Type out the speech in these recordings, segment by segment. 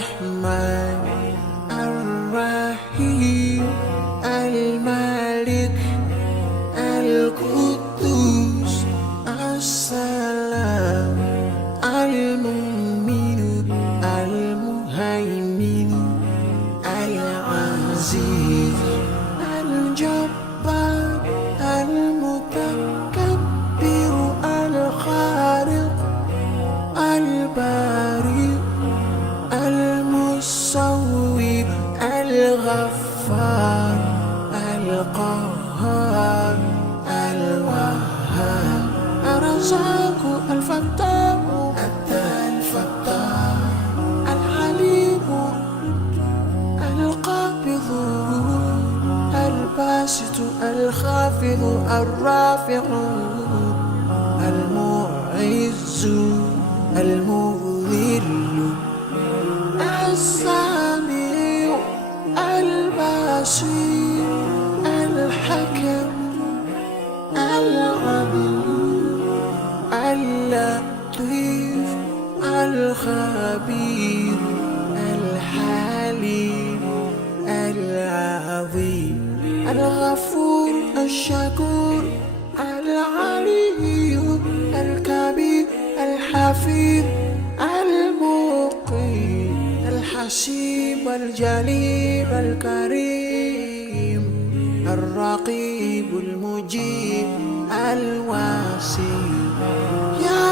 الرحمن الرحيم الملك القدوس السلام المؤمن المهيمن العزيز الجبار المتكبر الخالق البارئ المصور الغفار القهار الوهاب الرزاق الفتاح الفتاح العليم القابض الباسط الخافض الرافع المعز المذل السميع البصير الحكم العدل اللطيف الخبير الحليم العظيم الغفور الشكور العلي الكبير الحفيظ المقيم الحسيب الجليل الكريم الرقيب المجيب الواسع يا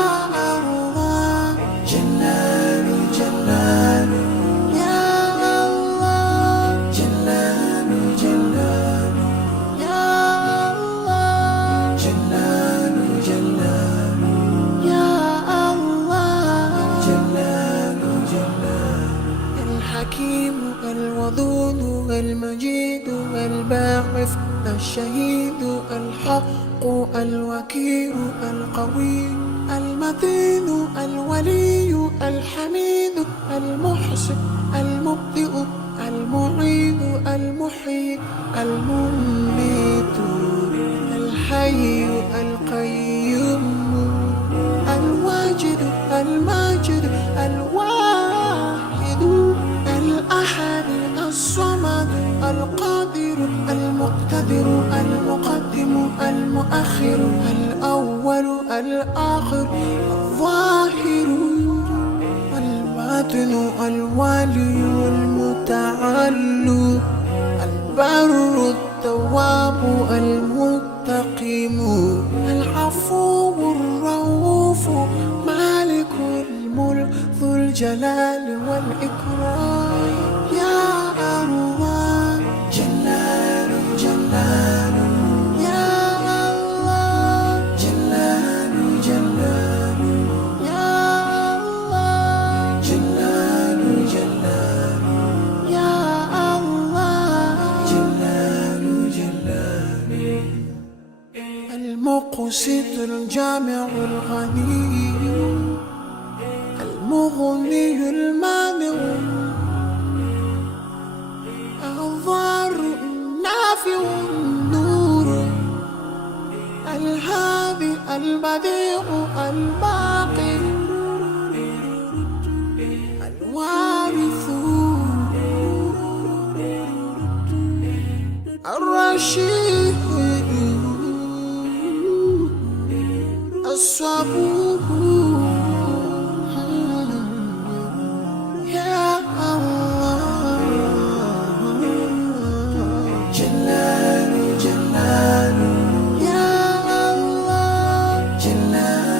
الله جلال جلال يا الله جلال جلال يا الله جلال جلال يا الله جلال جلال الحكيم الودود المجيد الباعث الشهيد الحق الوكيل القوي المتين الولي الحميد المحسن المبدئ المعيد المحيي المميت الحي القيوم الواجد الماجد الواحد الأحد الصمد القادر المقتدر المقدم المؤخر الأول الآخر الظاهر الباطن الوالي المتعالي البر التواب المنتقم العفو الرؤوف مالك الملك ذو الجلال والإكرام يا الله جلال جلال يا الله جلال جلال يا الله جلال جلال يا الله جلال جلال المقسط الجامع الغني المغني المانع الضار النافع النور الهادي البديع الباقي الوارث الرشيد الصبور يا الله جلال جلال يا الله جلال